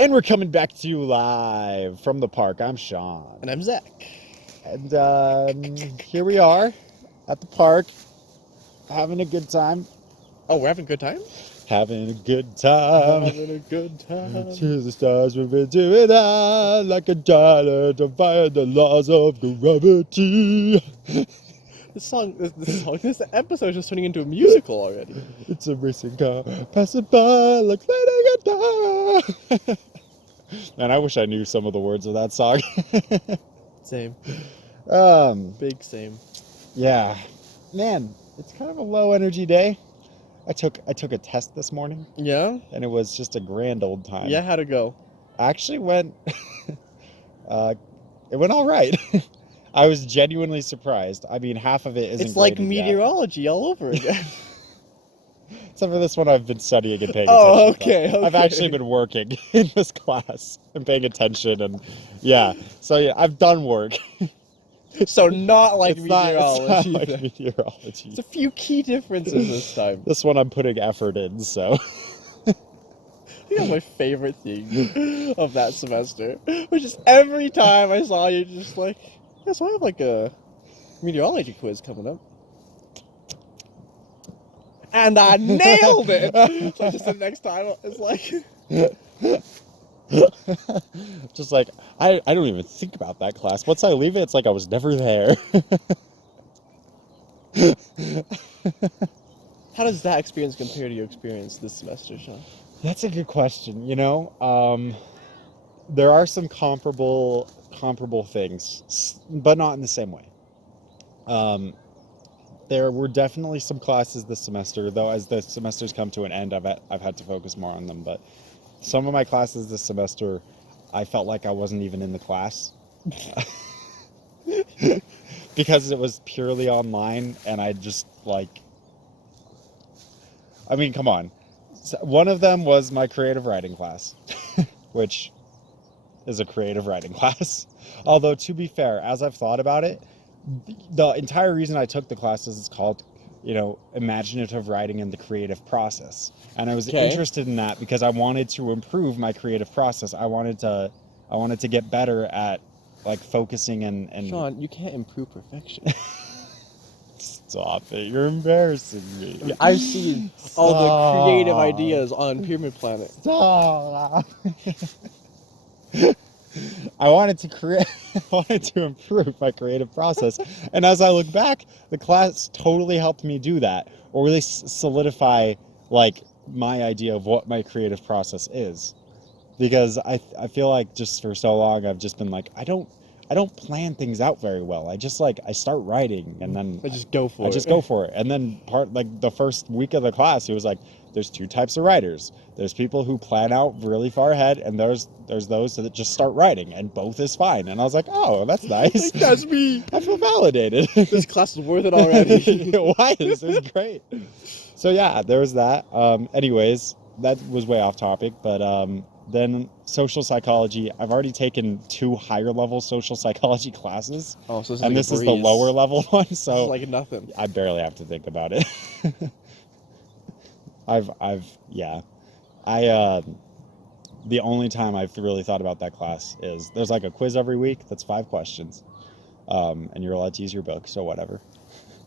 And we're coming back to you live from the park. I'm Sean. And I'm Zach. And here we are at the park, having a good time. Oh, we're having a good time? Having a good time. Having a good time. To the stars, we've been doing that like a giant, defying the laws of gravity. This episode is just turning into a musical already. It's a racing car passing by like letting it die. Man, I wish I knew some of the words of that song. Same. Big same. Yeah. Man, it's kind of a low energy day. I took a test this morning. Yeah? And it was just a grand old time. Yeah, how'd it go? Actually went it went all right. I was genuinely surprised. I mean, half of it isn't It's like graded yet. meteorology all over again. Except for this one, I've been studying and paying Oh, attention. okay. I've actually been working in this class and paying attention, and yeah. So yeah, I've done work. So not like It's meteorology. not like meteorology. It's a few key differences this time. This one I'm putting effort in, so. I think that's my favorite thing of that semester. Which is every time I saw you just like, yeah, so I have like a meteorology quiz coming up. And I nailed it! So just the next time it's like... Just like, I don't even think about that class. Once I leave it, it's like I was never there. How does that experience compare to your experience this semester, Sean? That's a good question. You know, there are some comparable things, but not in the same way. There were definitely some classes this semester, though as the semesters come to an end, I've had to focus more on them. But some of my classes this semester, I felt like I wasn't even in the class. Because it was purely online, and I just like... I mean, come on. So one of them was my creative writing class, which is a creative writing class. Although, to be fair, as I've thought about it, the entire reason I took the class is it's called, imaginative writing and the creative process. And I was interested in that because I wanted to improve my creative process. I wanted to get better at like focusing and Sean, you can't improve perfection. Stop it, you're embarrassing me. I've seen all the creative ideas on Pyramid Planet. Stop. I wanted to improve my creative process. And as I look back, the class totally helped me do that, or at least solidify like my idea of what my creative process is. Because I feel like just for so long I've just been like, I don't plan things out very well. I start writing and then I just go for it. I just go for it. And then the first week of the class, he was like, there's two types of writers. There's people who plan out really far ahead, and there's those that just start writing, and both is fine. And I was like, oh, that's nice. That's me. I feel validated. This class is worth it already. It was great. So yeah, there was that. Anyways, that was way off topic, but then social psychology. I've already taken 2 higher level social psychology classes. Oh, so this is the lower level one. So this is like nothing. I barely have to think about it. The only time I've really thought about that class is there's like a quiz every week that's 5 questions, and you're allowed to use your book, so whatever.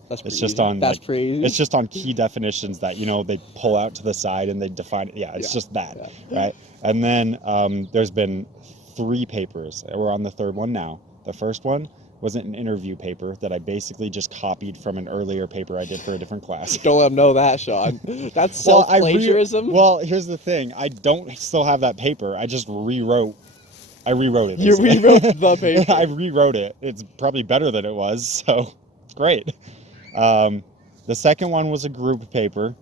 That's it's pretty just easy. on That's like, pretty easy. It's just on key definitions that they pull out to the side and they define it. Yeah, it's just that, right? And then there's been 3 papers. We're on the 3rd one now. The first one was an interview paper that I basically just copied from an earlier paper I did for a different class. Don't let them know that, Sean. That's self-plagiarism. Well, here's the thing. I don't still have that paper. I just rewrote. I rewrote it. You rewrote the paper. I rewrote it. It's probably better than it was, so great. The second one was a group paper,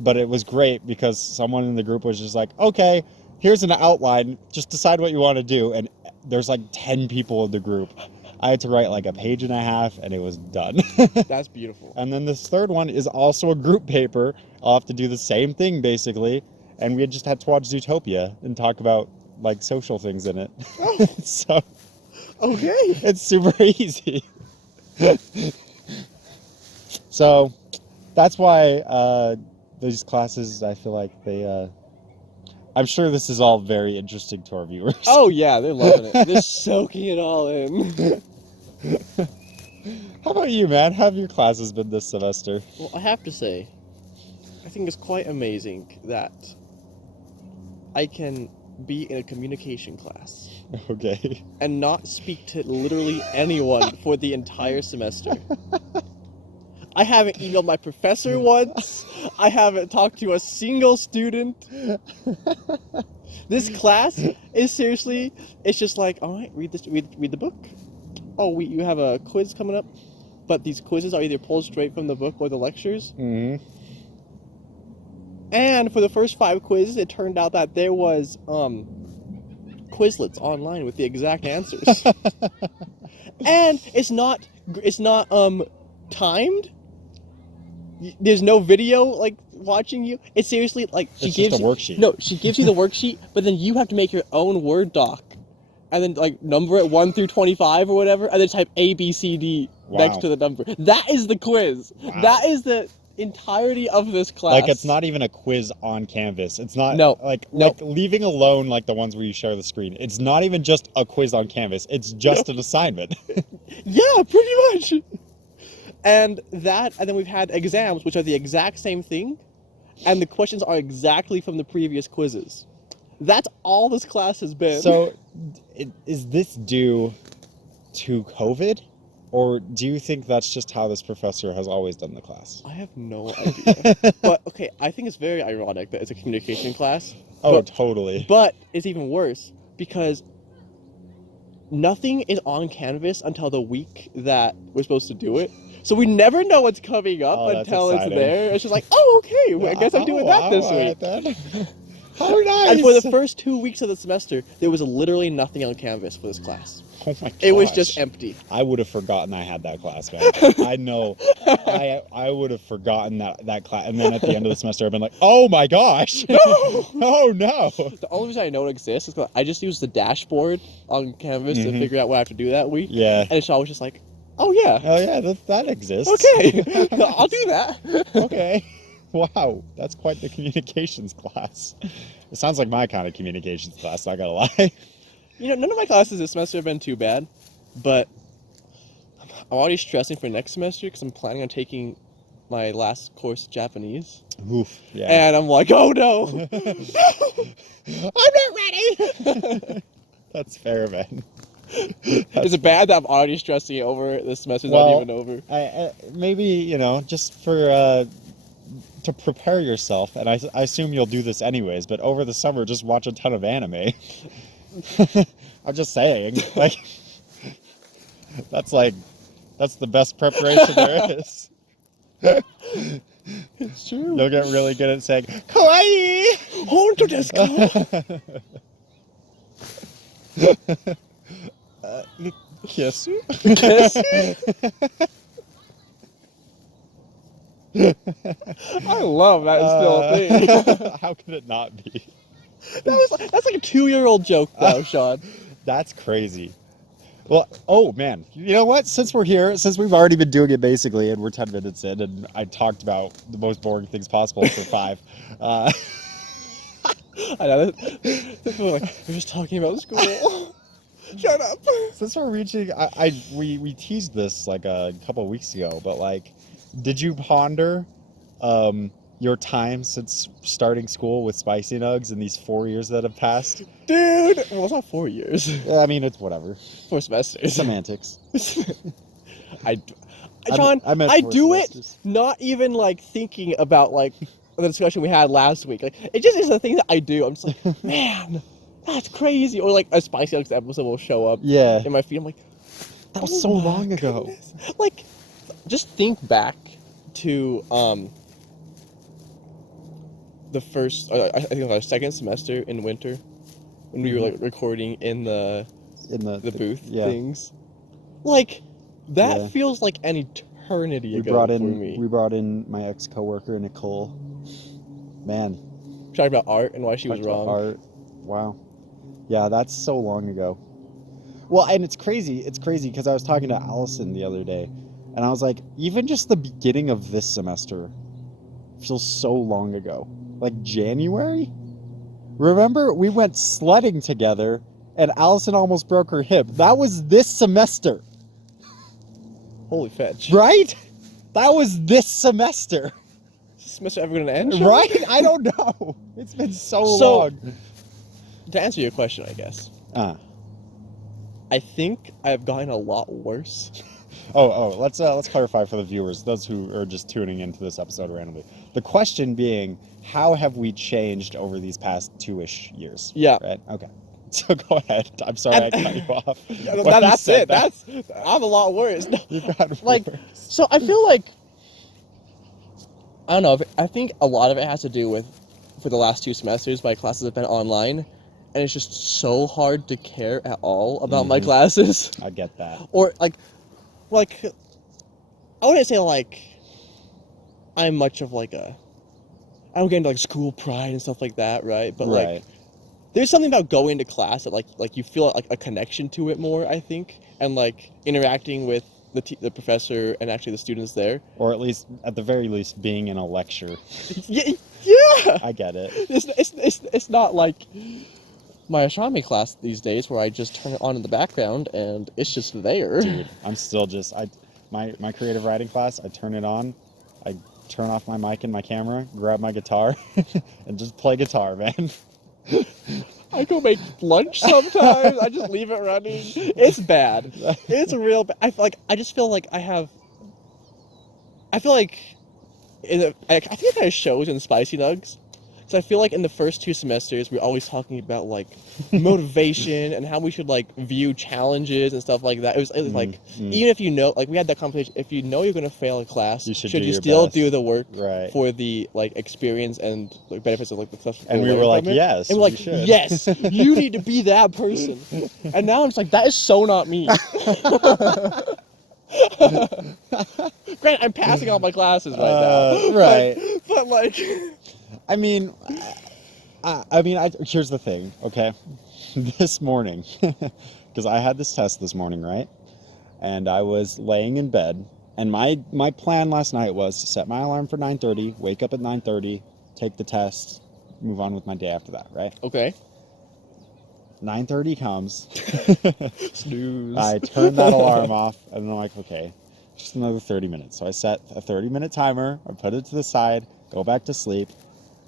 but it was great because someone in the group was just like, okay, here's an outline. Just decide what you want to do. And there's like 10 people in the group. I had to write like a page and a half, and it was done. That's beautiful. And then this third one is also a group paper. I'll have to do the same thing, basically. And we just had to watch Zootopia and talk about, like, social things in it. Oh. So, okay. It's super easy. So, that's why these classes, I feel like they... I'm sure this is all very interesting to our viewers. Oh yeah, they're loving it. They're soaking it all in. How about you, man? How have your classes been this semester? Well, I have to say, I think it's quite amazing that I can be in a communication class Okay. and not speak to literally anyone for the entire semester. I haven't emailed my professor once. I haven't talked to a single student. This class is seriously, it's just like, all right, read the book. Oh, you have a quiz coming up, but these quizzes are either pulled straight from the book or the lectures. Mm-hmm. And for the first 5 quizzes, it turned out that there was Quizlets online with the exact answers. And it's not timed. There's no video like watching you. It's seriously like It's just a worksheet. No, she gives you the worksheet, but then you have to make your own Word doc, and then like number it 1 through 25 or whatever, and then type A, B, C, D next to the number. That is the quiz. Wow. That is the entirety of this class. Like, it's not even a quiz on Canvas. It's not like leaving alone like the ones where you share the screen. It's not even just a quiz on Canvas. It's just an assignment. Yeah, pretty much. And then we've had exams, which are the exact same thing, and the questions are exactly from the previous quizzes. That's all this class has been. So, is this due to COVID? Or do you think that's just how this professor has always done the class? I have no idea. But, okay, I think it's very ironic that it's a communication class. Oh, totally. But it's even worse because nothing is on Canvas until the week that we're supposed to do it. So we never know what's coming up until it's there. It's just like, oh, okay, well, I guess I'm doing that this week. How nice! And for the first 2 weeks of the semester, there was literally nothing on Canvas for this class. Oh my gosh. It was just empty. I would have forgotten I had that class, man. I know. I would have forgotten that class. And then at the end of the semester, I've been like, oh my gosh. No! Oh no! The only reason I know it exists is because I just use the dashboard on Canvas to figure out what I have to do that week. Yeah. And it's always just like, oh yeah. Oh yeah, that exists. Okay. I'll do that. Okay. Wow, that's quite the communications class. It sounds like my kind of communications class, not gonna lie. You know, none of my classes this semester have been too bad, but I'm already stressing for next semester because I'm planning on taking my last course, Japanese. Oof, yeah. And I'm like, oh no! I'm not ready! That's fair, man. Is it bad that I'm already stressing it over? This semester's not even over. Maybe, just for to prepare yourself, and I assume you'll do this anyways, but over the summer, just watch a ton of anime. I'm just saying, like, that's the best preparation there is. It's true. You'll get really good at saying, kawaii! Honto desu ka? Kiss. Kiss? I love that it's still a thing. How could it not be? That's like a 2-year-old joke, though, Sean. That's crazy. Well, oh man, you know what? Since we're here, since we've already been doing it basically, and we're 10 minutes in, and I talked about the most boring things possible for 5. I know. People are like, we're just talking about school. Shut up. Since we're reaching, we teased this like a couple of weeks ago, but like, did you ponder your time since starting school with Spicy Nuggs in these 4 years that have passed? Dude! Well, it's not 4 years. I mean, it's whatever. 4 semesters. Semantics. John, I do semesters. it not even like thinking about like the discussion we had last week. Like, it just is a thing that I do. I'm just like, man, that's crazy. Or like a Spicy Nuggs episode will show up in my feed. I'm like, that was so long ago. Goodness. Like, just think back to the first, I think it was our second semester in winter when we were like recording in the booth things. Like, that feels like an eternity ago for me. We brought in my ex-coworker Nicole. Man, talking about art and why she was wrong. Art. Wow. Yeah, that's so long ago. Well, and it's crazy. It's crazy because I was talking to Allison the other day, and I was like, even just the beginning of this semester feels so long ago. Like January? Remember, we went sledding together, and Allison almost broke her hip. That was this semester. Holy fetch. Right? That was this semester. Is this semester ever going to end? Right? I don't know. It's been so long. To answer your question, I guess. I think I've gotten a lot worse. Let's clarify for the viewers, those who are just tuning into this episode randomly. The question being, how have we changed over these past 2-ish years? Yeah. Right? Okay. So go ahead. I'm sorry I cut you off. That's it. I'm a lot worse. You've got like, worse. So I feel like, I don't know, I think a lot of it has to do with, for the last 2 semesters, my classes have been online, and it's just so hard to care at all about my classes. I get that. Or, like, I wouldn't say, like, I'm much of, like, I don't get into, like, school pride and stuff like that, right? But, like, there's something about going to class that, like you feel, like, a connection to it more, I think, and, like, interacting with the professor and actually the students there. Or at least, at the very least, being in a lecture. Yeah! I get it. It's not like my astronomy class these days where I just turn it on in the background and it's just there. Dude, I'm still just, my creative writing class, I turn it on, I turn off my mic and my camera, grab my guitar, and just play guitar, man. I go make lunch sometimes. I just leave it running. It's bad. It's real bad. I just feel like I feel like I think it kind of shows in Spicy Nuggs. So I feel like in the first 2 semesters, we're always talking about, like, motivation and how we should, like, view challenges and stuff like that. It was like, even if you know, like, we had that conversation, if you know you're going to fail a class, should you still do the work for the, like, experience and, like, benefits of, like, the stuff? And we were like, yes, and we're like, yes, you need to be that person. And now I'm just like, that is so not me. Granted, I'm passing all my classes right now. Right. But like... I mean, here's the thing, okay? This morning, because I had this test this morning, right? And I was laying in bed, and my plan last night was to set my alarm for 9:30, wake up at 9:30, take the test, move on with my day after that, right? Okay. 9:30 comes. Snooze. I turn that alarm off, and I'm like, okay, just another 30 minutes. So I set a 30-minute timer, I put it to the side, go back to sleep,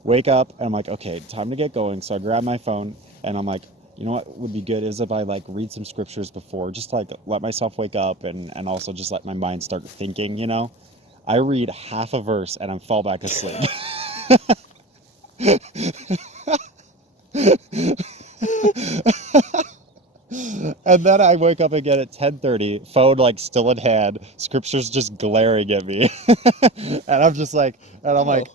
wake up, and I'm like, okay, time to get going. So I grab my phone, and I'm like, you know what would be good is if I, like, read some scriptures before, just to, like, let myself wake up and also just let my mind start thinking, you know? I read half a verse, and I fall back asleep. And then I wake up again at 10:30, phone, like, still in hand, scriptures just glaring at me. And I'm just like, and I'm like,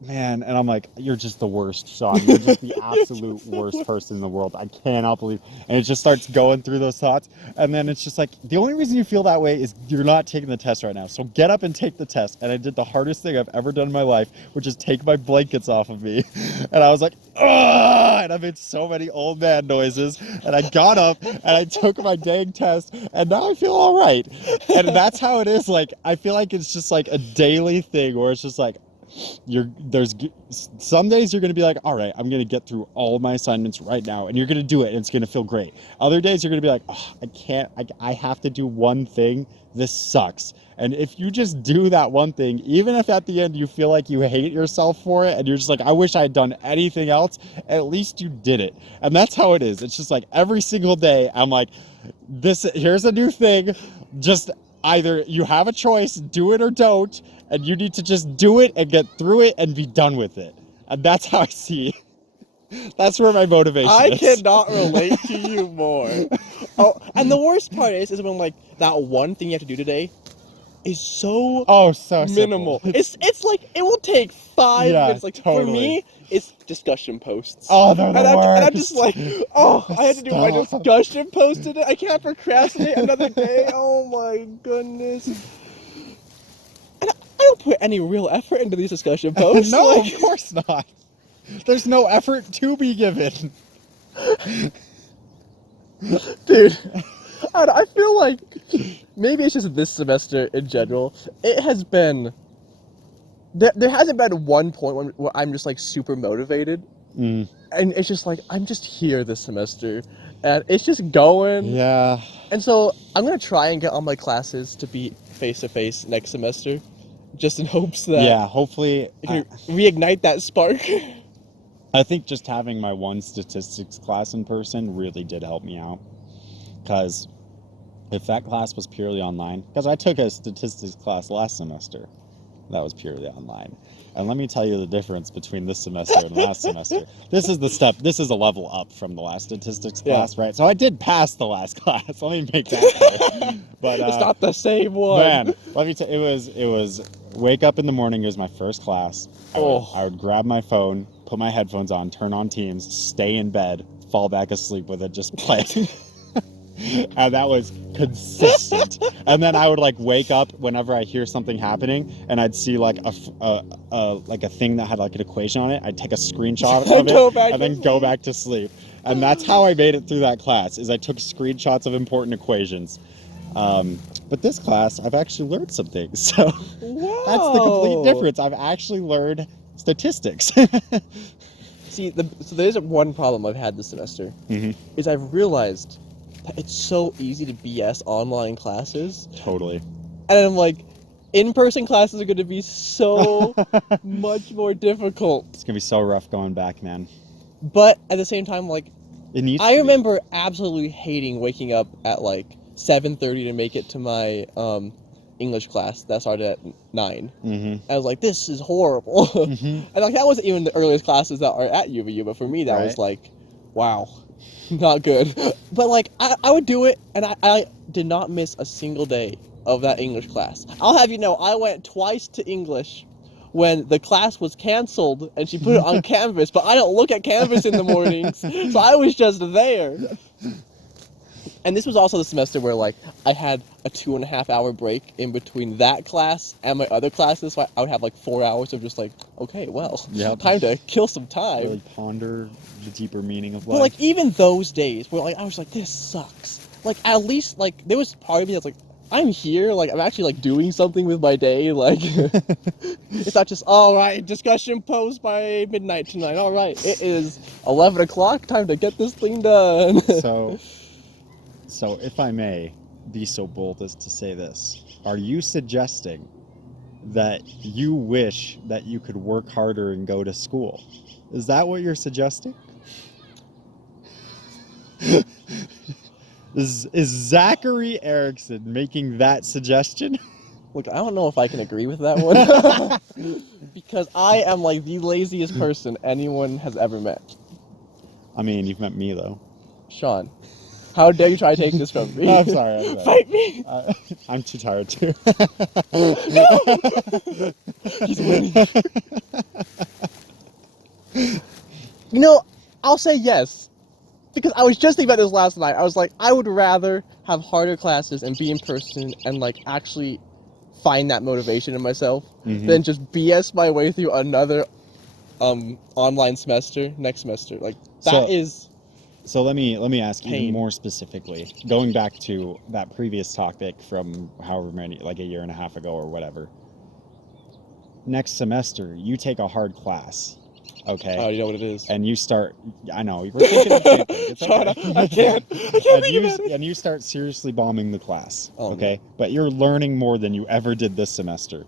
man, and I'm like, you're just the worst, Sean. You're just the absolute worst person in the world. I cannot believe. And it just starts going through those thoughts. And then it's just like, the only reason you feel that way is you're not taking the test right now. So get up and take the test. And I did the hardest thing I've ever done in my life, which is take my blankets off of me. And I was like, ugh! And I made so many old man noises. And I got up and I took my dang test. And now I feel all right. And that's how it is. Like, I feel like it's just like a daily thing where it's just like, there's some days you're going to be like, all right, I'm going to get through all my assignments right now, and you're going to do it, and it's going to feel great. Other days you're going to be like, oh, I can't, I have to do one thing. This sucks. And if you just do that one thing, even if at the end you feel like you hate yourself for it, and you're just like, I wish I had done anything else, at least you did it. And that's how it is. It's just like every single day I'm like, here's a new thing. Just either you have a choice, do it or don't, and you need to just do it and get through it and be done with it. And that's how I see it. That's where my motivation is. I cannot relate to you more. Oh, and the worst part is when, like, that one thing you have to do today is so minimal. It's like, it will take 5 minutes. Like, totally. For me, it's discussion posts. Oh, they're the worst. And I'm just like, I had to do my discussion post today. I can't procrastinate another day. Oh my goodness. And I don't put any real effort into these discussion posts. No, like, of course not. There's no effort to be given. Dude, I feel like maybe it's just this semester in general. It has been... There hasn't been one point where I'm just, like, super motivated. And it's just like, I'm just here this semester, and it's just going. Yeah. And so I'm going to try and get all my classes to be face-to-face next semester, just in hopes that Yeah, hopefully. it can reignite that spark. I think just having my one statistics class in person really did help me out. Because if that class was purely online, because I took a statistics class last semester that was purely online. And let me tell you the difference between this semester and last semester. This is a level up from the last statistics class, right? So I did pass the last class. Let me make that clear. But it's not the same one. Man, let me tell you, it was wake up in the morning. It was my first class. I would grab my phone, put my headphones on, turn on Teams, stay in bed, fall back asleep with it just playing. And that was consistent. And then I would like wake up whenever I hear something happening, and I'd see like a thing that had like an equation on it. I'd take a screenshot of it and then go back to sleep. And that's how I made it through that class. Is I took screenshots of important equations. But this class, I've actually learned some things. So that's the complete difference. I've actually learned statistics. See, so there's one problem I've had this semester. Is I've realized it's so easy to BS online classes. Totally. And I'm like, in-person classes are going to be so much more difficult. It's going to be so rough going back, man. But at the same time, like, I remember absolutely hating waking up at like 7:30 to make it to my English class that started at 9. I was like, this is horrible. And like, that wasn't even the earliest classes that are at UVU, but for me that was like, wow. Not good. But like I would do it, and I did not miss a single day of that English class. I'll have you know, I went twice to English when the class was canceled and she put it on Canvas, but I don't look at Canvas in the mornings, so I was just there. And this was also the semester where like I had a 2.5-hour break in between that class and my other classes, so I would have like 4 hours of just like, okay, well, time to kill some time. Really ponder the deeper meaning of life. But like even those days where like I was like, this sucks. Like at least like there was part of me that's like, I'm here, like I'm actually like doing something with my day, like it's not just, all right, discussion post by midnight tonight. All right, it is 11 o'clock, time to get this thing done. So if I may be so bold as to say this, are you suggesting that you wish that you could work harder and go to school? Is that what you're suggesting? Is Zachary Erickson making that suggestion? Look, I don't know if I can agree with that one. Because I am like the laziest person anyone has ever met. I mean, you've met me though. Sean, how dare you try to take this from me? I'm sorry. Fight me! I'm too tired too. No! He's winning. You know, I'll say yes. Because I was just thinking about this last night. I was like, I would rather have harder classes and be in person and like actually find that motivation in myself than just BS my way through another online semester next semester. Like that is. So let me ask you pain. more specifically, going back to that previous topic from however many, like a year and a half ago or whatever. Next semester, you take a hard class, okay? Oh, you know what it is. And you start, I know, we're thinking of the same thing. It's okay. I can't think about it. And you start seriously bombing the class, Oh, okay? man. But you're learning more than you ever did this semester.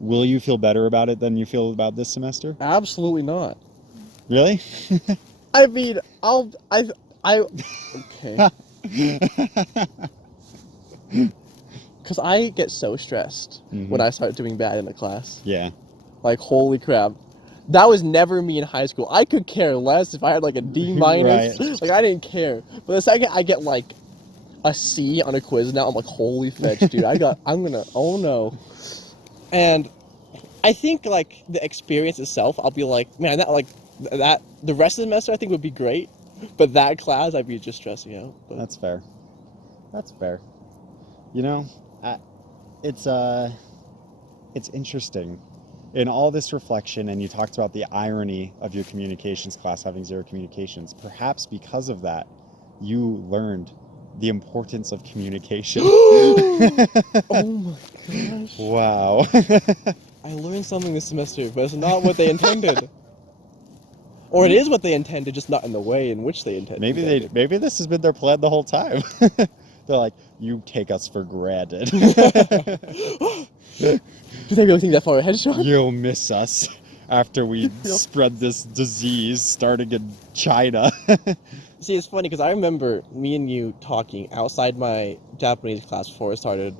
Will you feel better about it than you feel about this semester? Absolutely not. Really? I mean, okay. Because I get so stressed when I start doing bad in a class. Yeah. Like, holy crap. That was never me in high school. I could care less if I had like a D-. Right. Like, I didn't care. But the second I get like a C on a quiz now, I'm like, holy fetch, dude. Oh no. And I think like the experience itself, I'll be like, man, that the rest of the semester I think would be great, but that class I'd be just stressing out. But. That's fair. You know, it's interesting in all this reflection, and you talked about the irony of your communications class having 0 communications. Perhaps because of that, you learned the importance of communication. Oh my gosh. Wow. I learned something this semester, but it's not what they intended. Or it is what they intended, just not in the way in which they intended. Maybe this has been their plan the whole time. They're like, you take us for granted. Do they really think that far ahead, Sean? You'll miss us after we spread this disease starting in China. See, it's funny because I remember me and you talking outside my Japanese class before it started.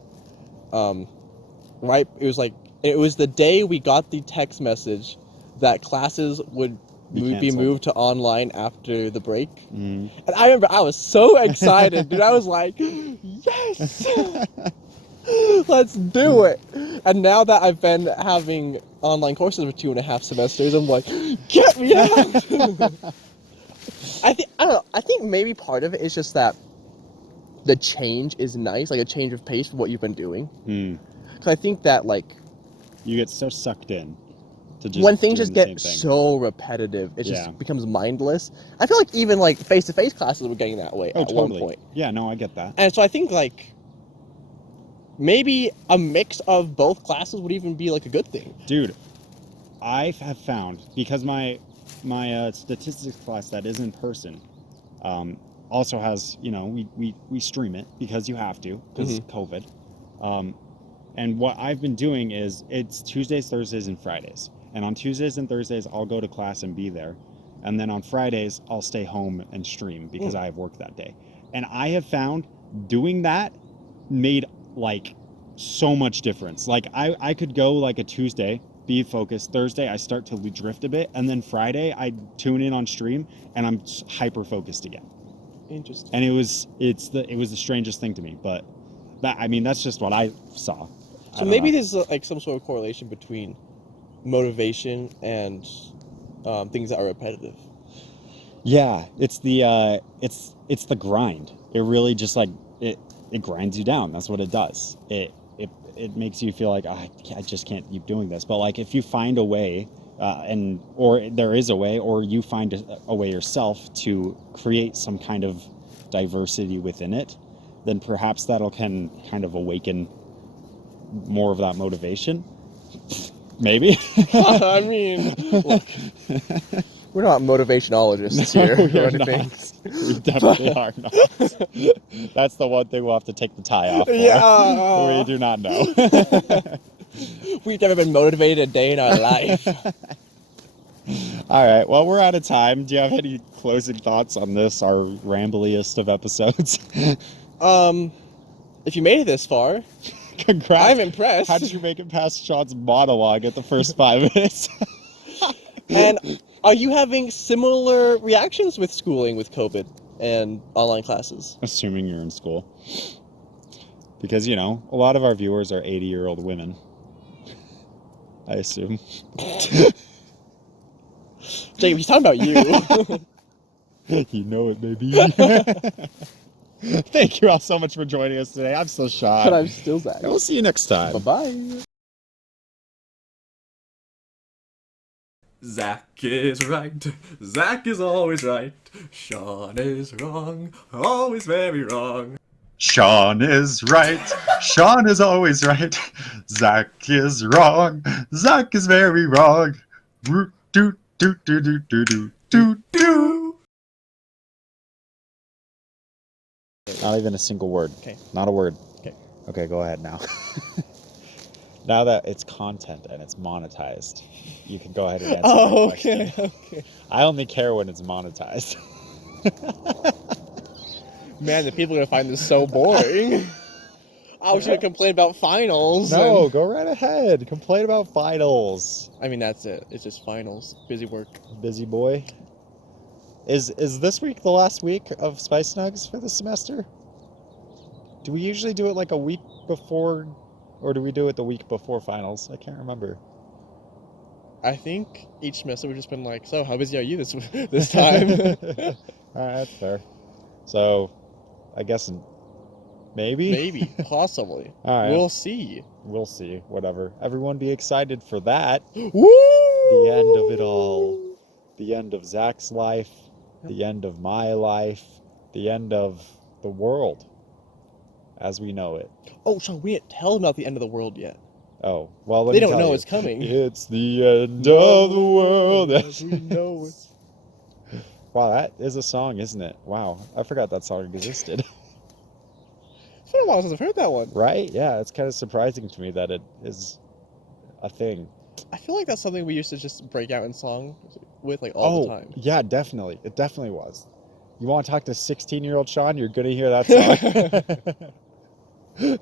Right? It was the day we got the text message that classes would be moved to online after the break. And I remember I was so excited, dude. I was like, yes! Let's do it! And now that I've been having online courses for 2.5 semesters, I'm like, get me out! I don't know, I think maybe part of it is just that the change is nice, like a change of pace from what you've been doing. Because I think that, like... You get so sucked in. When things just get so repetitive, it just becomes mindless. I feel like even like face-to-face classes were getting that way at one point. Yeah, no, I get that. And so I think like maybe a mix of both classes would even be like a good thing. Dude, I have found, because my statistics class that is in person also has, we stream it because you have to, because COVID. And what I've been doing is it's Tuesdays, Thursdays, and Fridays. And on Tuesdays and Thursdays, I'll go to class and be there. And then on Fridays, I'll stay home and stream because I have work that day. And I have found doing that made like so much difference. Like I could go like a Tuesday, be focused. Thursday, I start to drift a bit. And then Friday, I tune in on stream and I'm hyper focused again. Interesting. And it was the strangest thing to me. But that's just what I saw. So maybe there's like some sort of correlation between motivation and things that are repetitive. Yeah, it's the grind. It really just like it grinds you down. That's what it does. It makes you feel like I just can't keep doing this. But like if you find a way, or there is a way, or you find a way yourself to create some kind of diversity within it, then perhaps that'll can kind of awaken more of that motivation. Maybe. I mean, look, we're not motivationologists here. We definitely are not. That's the one thing we'll have to take the tie off for. Yeah. We do not know. We've never been motivated a day in our life. All right. Well, we're out of time. Do you have any closing thoughts on this, our rambliest of episodes? If you made it this far, congrats. I'm impressed. How did you make it past Sean's monologue at the first 5 minutes? And are you having similar reactions with schooling with COVID and online classes? Assuming you're in school. Because, a lot of our viewers are 80-year-old women. I assume. Jacob, he's talking about you. You know it, baby. Thank you all so much for joining us today. I'm still Sean. But I'm still Zach. And we'll see you next time. Bye-bye. Zach is right. Zach is always right. Sean is wrong. Always very wrong. Sean is right. Sean is always right. Zach is wrong. Zach is very wrong. Do do do do do do do do. Not even a single word. Okay. Not a word. Okay. Okay, go ahead now. Now that it's content and it's monetized, you can go ahead and answer my question. Okay. I only care when it's monetized. Man, the people are going to find this so boring. I was going to complain about finals. No, go right ahead. Complain about finals. I mean, that's it. It's just finals. Busy work. Busy boy. Is this week the last week of Spicy Nuggs for the semester? Do we usually do it like a week before, or do we do it the week before finals? I can't remember. I think each semester we've just been like, so how busy are you this time? Alright, that's fair. So, I guess maybe? Maybe, possibly. All right. We'll see. We'll see, whatever. Everyone be excited for that. Woo! The end of it all. The end of Zach's life. The end of my life. The end of the world as we know it. Oh, so we didn't tell them about the end of the world yet. Oh, well, let They me don't tell know you. it's coming. It's the end of the world as we know it. Wow, that is a song, isn't it? Wow, I forgot that song existed. It's been a while since I've heard that one. Right? Yeah, it's kind of surprising to me that it is a thing. I feel like that's something we used to just break out in song with like all the time. Yeah, definitely. It definitely was. You want to talk to 16-year-old Sean, you're going to hear that song.